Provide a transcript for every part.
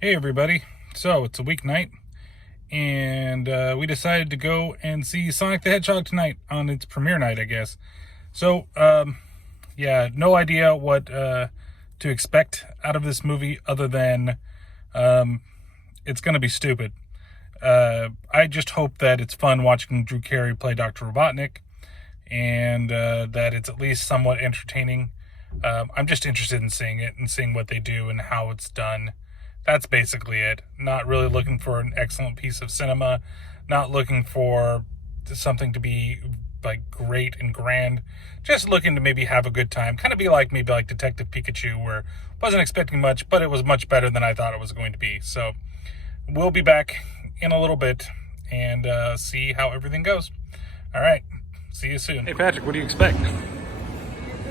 Hey everybody, so it's a weeknight, and we decided to go and see Sonic the Hedgehog tonight on its premiere night, I guess. So, yeah, no idea what to expect out of this movie other than it's going to be stupid. I just hope that it's fun watching Jim Carey play Dr. Robotnik, and that it's at least somewhat entertaining. I'm just interested in seeing it and seeing what they do and how it's done. That's basically it. Not really looking for an excellent piece of cinema. Not looking for something to be like great and grand. Just looking to maybe have a good time. Kind of be like maybe like Detective Pikachu, where wasn't expecting much, but it was much better than I thought it was going to be. So we'll be back in a little bit and see how everything goes. All right. See you soon. Hey Patrick, what do you expect?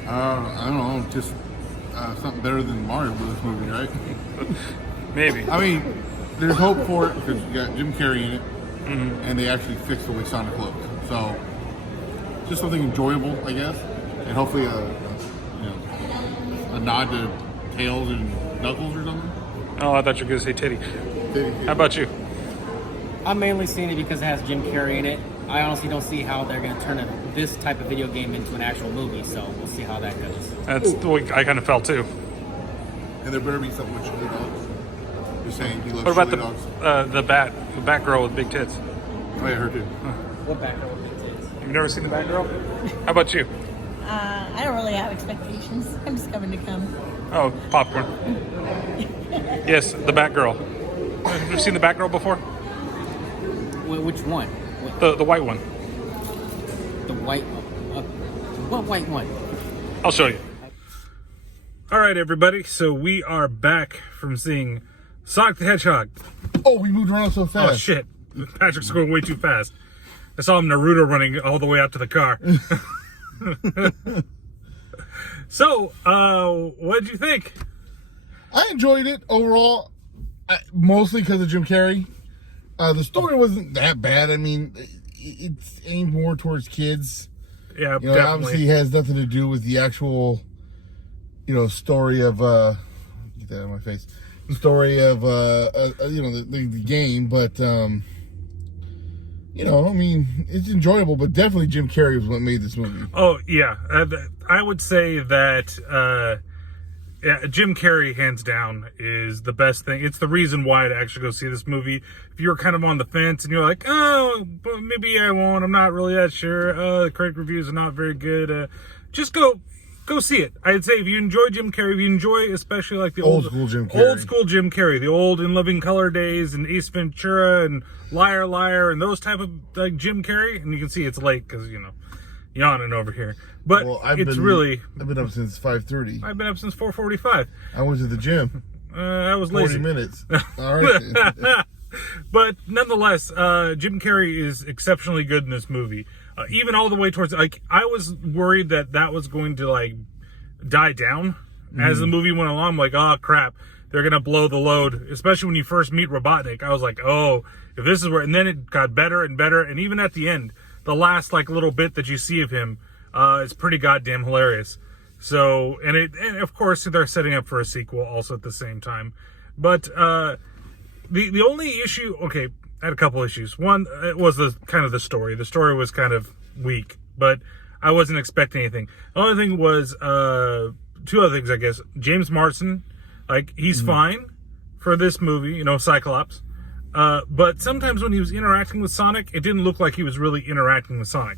I don't know. Just something better than Mario Bros. Movie, right? Maybe. I mean, there's hope for it because you got Jim Carrey in it, and they actually fixed the way Sonic looked. So, just something enjoyable, I guess, and hopefully a nod to Tails and Knuckles or something. Oh, I thought you were going to say Titty. How about you? I'm mainly seeing it because it has Jim Carrey in it. I honestly don't see how they're going to turn this type of video game into an actual movie, so we'll see how that goes. That's the way I kind of felt too. And there better be something with chili dogs. You're saying you love What about chili dogs? the bat girl with big tits? Oh, yeah, her too. What background with it is? You've never seen the bat girl? How about you? I don't really have expectations. I'm just coming to come. Oh, popcorn. Yes, the bat girl. Have you seen the bat girl before? Which one? The white one. The white one? What white one? I'll show you. All right, everybody. So we are back from seeing Sonic the Hedgehog. Oh, we moved around so fast. Oh, shit. Patrick's going way too fast. I saw him Naruto running all the way out to the car. So, what did you think? I enjoyed it overall, mostly because of Jim Carrey. The story wasn't that bad. I mean, it's aimed more towards kids. Yeah, definitely. Obviously, it has nothing to do with the actual, story of get that out of my face. The story of the game, but I mean, it's enjoyable. But definitely, Jim Carrey was what made this movie. Oh yeah, I would say that. Yeah, Jim Carrey, hands down, is the best thing. It's the reason why to actually go see this movie. If you're kind of on the fence and you're like, oh, but maybe I won't, I'm not really that sure, the critic reviews are not very good, just go see it. I'd say if you enjoy Jim Carrey, if you enjoy especially like the old school Jim Carrey, the old In Living Color days and Ace Ventura and Liar Liar and those type of like Jim Carrey, and you can see it's late because, yawning over here. But I've been up since 5:30. I've been up since 4:45. I went to the gym. I was lazy. 40 minutes. All right. But nonetheless, Jim Carrey is exceptionally good in this movie. Even all the way towards, I was worried that was going to die down as the movie went along. I'm like, oh crap, they're gonna blow the load. Especially when you first meet Robotnik, I was like, oh, if this is where. And then it got better and better. And even at the end, the last little bit that you see of him. It's pretty goddamn hilarious. So, and of course they're setting up for a sequel also at the same time. But the only issue, okay, I had a couple issues. One, it was the story. The story was kind of weak, but I wasn't expecting anything. The only thing was two other things, I guess. James Marsden, he's fine for this movie, Cyclops. But sometimes when he was interacting with Sonic, it didn't look like he was really interacting with Sonic.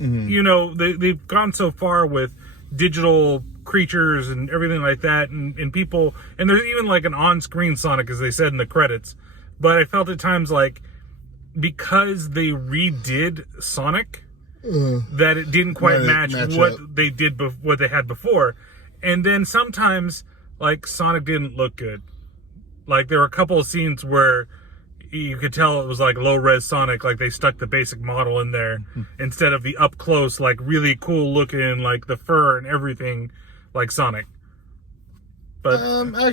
They've gone so far with digital creatures and everything like that, and people, and there's even an on-screen Sonic, as they said in the credits. But I felt at times because they redid Sonic, that it didn't quite match what up. They did, what they had before. And then sometimes, Sonic didn't look good. There were a couple of scenes where you could tell it was low-res Sonic, they stuck the basic model in there instead of the up-close, really cool-looking, the fur and everything, Sonic. But I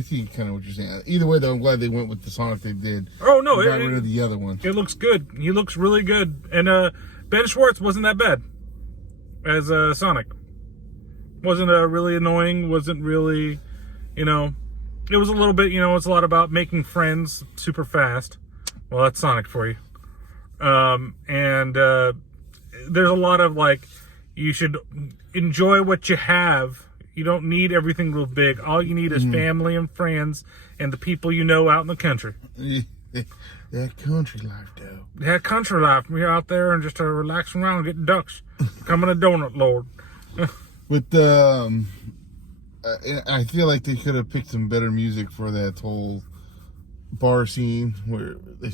see kind of what you're saying. Either way, though, I'm glad they went with the Sonic they did. Oh, no. Got rid of the other one. It looks good. He looks really good. And Ben Schwartz wasn't that bad. as Sonic. Wasn't really annoying. Wasn't really, it was a little bit, it's a lot about making friends super fast. Well, that's Sonic for you. And there's a lot of you should enjoy what you have. You don't need everything real big. All you need is family and friends and the people you know out in the country. That country life, though. Yeah, country life. We're out there and just relaxing around and getting ducks. Becoming a donut lord. But I feel like they could have picked some better music for that whole bar scene where they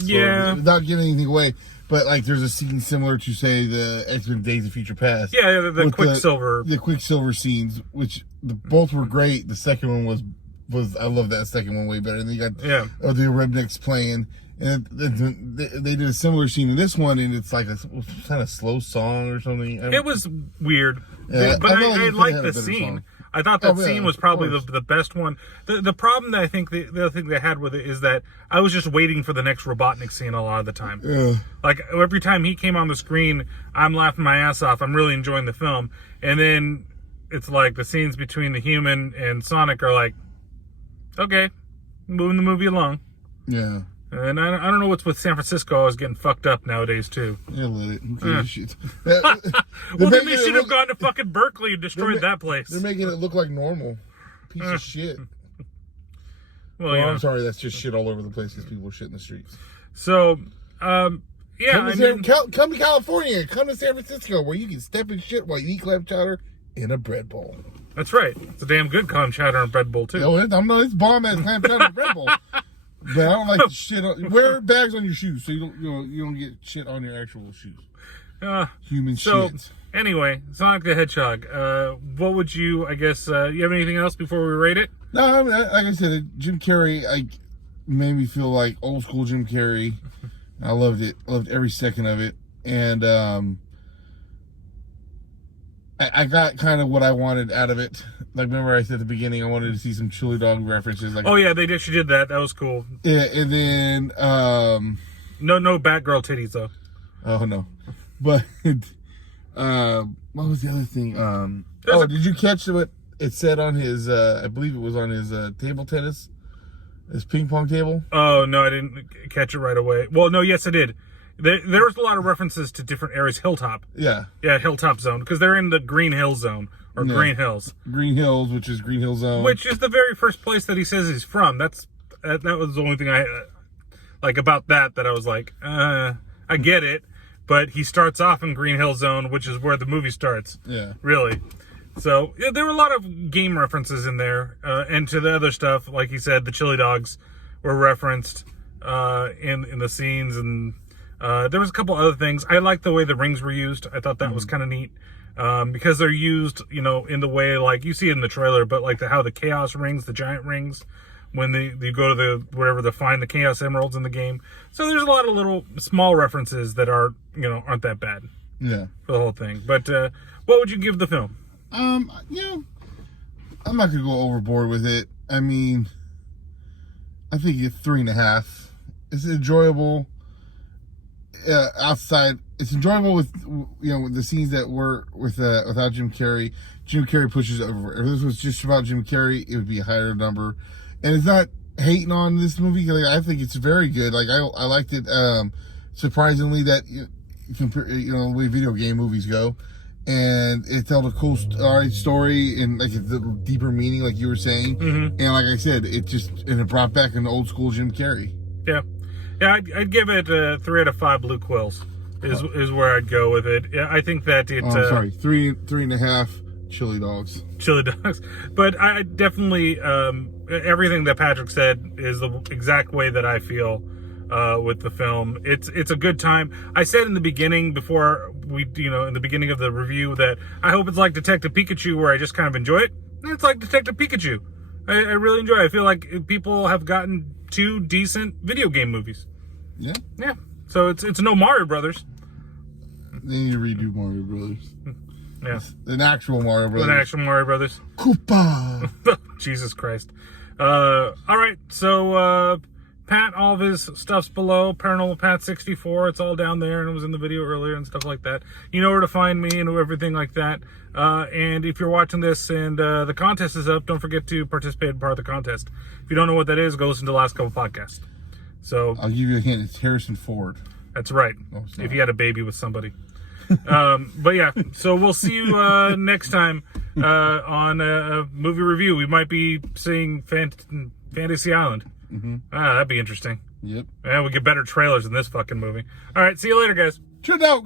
without giving anything away. But there's a scene similar to, say, the X-Men Days of Future Past. Yeah, the Quicksilver. The Quicksilver scenes, which both were great. The second one was I love that second one way better. And then you got the Rednecks playing. And they did a similar scene in this one, and it's like a kind of slow song or something. It was weird. Yeah, but I liked the scene. Song. I thought that scene was probably the best one. The problem that I think the other thing they had with it is that I was just waiting for the next Robotnik scene a lot of the time. Every time he came on the screen, I'm laughing my ass off. I'm really enjoying the film. And then it's like the scenes between the human and Sonic are like, okay, moving the movie along. Yeah. And I don't know what's with San Francisco. I was getting fucked up nowadays, too. Yeah, let it. Who gives a shit? Well, then they should have gone to fucking Berkeley and destroyed that place. They're making it look like normal. Piece of shit. Well, I'm sorry, that's just shit all over the place because people are shit in the streets. So, come to California. Come to San Francisco where you can step in shit while you eat clam chowder in a bread bowl. That's right. It's a damn good clam chowder and bread bowl, too. No, it's bomb ass clam chowder and bread bowl. But I don't like the shit. Wear bags on your shoes so you don't get shit on your actual shoes. Human shit. Anyway, Sonic the Hedgehog. What would you? I guess you have anything else before we rate it? No, I mean, like I said, Jim Carrey made me feel like old school Jim Carrey. I loved it. Loved every second of it, and I got kind of what I wanted out of it. Remember I said at the beginning I wanted to see some chili dog references. She did that. That was cool. Yeah, and then no Batgirl titties though. Oh no, but what was the other thing? Did you catch what it said on his? I believe it was on his table tennis, his ping pong table. Oh no, I didn't catch it right away. Well, no, yes I did. There was a lot of references to different areas. Hilltop. Yeah, Hilltop Zone, because they're in the Green Hill Zone. Or Green Hills. Green Hills, which is Green Hill Zone. Which is the very first place that he says he's from. That was the only thing I like about that I was like, I get it. But he starts off in Green Hill Zone, which is where the movie starts. Yeah. Really. So, there were a lot of game references in there. And to the other stuff, like he said, the chili dogs were referenced in the scenes. And there was a couple other things. I liked the way the rings were used. I thought that was kind of neat. Because they're used, in the way, you see it in the trailer, but how the chaos rings, the giant rings, when you go to to find the chaos emeralds in the game. So there's a lot of little small references that aren't that bad. Yeah. For the whole thing. But, what would you give the film? I'm not gonna go overboard with it. I mean, I think it's 3.5. It's enjoyable. Outside, it's enjoyable with with the scenes that were without Jim Carrey. Jim Carrey pushes over. If this was just about Jim Carrey, it would be a higher number. And it's not hating on this movie. I think it's very good. I liked it. Surprisingly, that the way video game movies go, and it told a cool story and a deeper meaning, like you were saying. Mm-hmm. And like I said, it brought back an old school Jim Carrey. Yeah. Yeah, I'd give it 3 out of 5 blue quills. Is where I'd go with it. Yeah, I think that it. Sorry, 3.5 chili dogs. Chili dogs, but I definitely everything that Patrick said is the exact way that I feel with the film. It's a good time. I said in the beginning before in the beginning of the review that I hope it's like Detective Pikachu, where I just kind of enjoy it. And it's like Detective Pikachu. I really enjoy it. I feel like people have gotten 2 decent video game movies. Yeah. Yeah. So it's no Mario Brothers. They need to redo Mario Brothers. Yeah. An actual Mario Brothers. An actual Mario Brothers. Koopa. Jesus Christ. All right. So, Pat. All of his stuff's below. Paranormal Pat 64. It's all down there, and it was in the video earlier and stuff like that. You know where to find me and everything like that. And if you're watching this and the contest is up, don't forget to participate in part of the contest. If you don't know what that is, go listen to the last couple podcasts. So I'll give you a hint. It's Harrison Ford. that's right. No, it's not. If you had a baby with somebody. But yeah, so we'll see you next time on a movie review. We might be seeing Fantasy Island. That'd be interesting. Yep. Yeah, we get better trailers in this fucking movie. All right, see you later, guys. Turned out.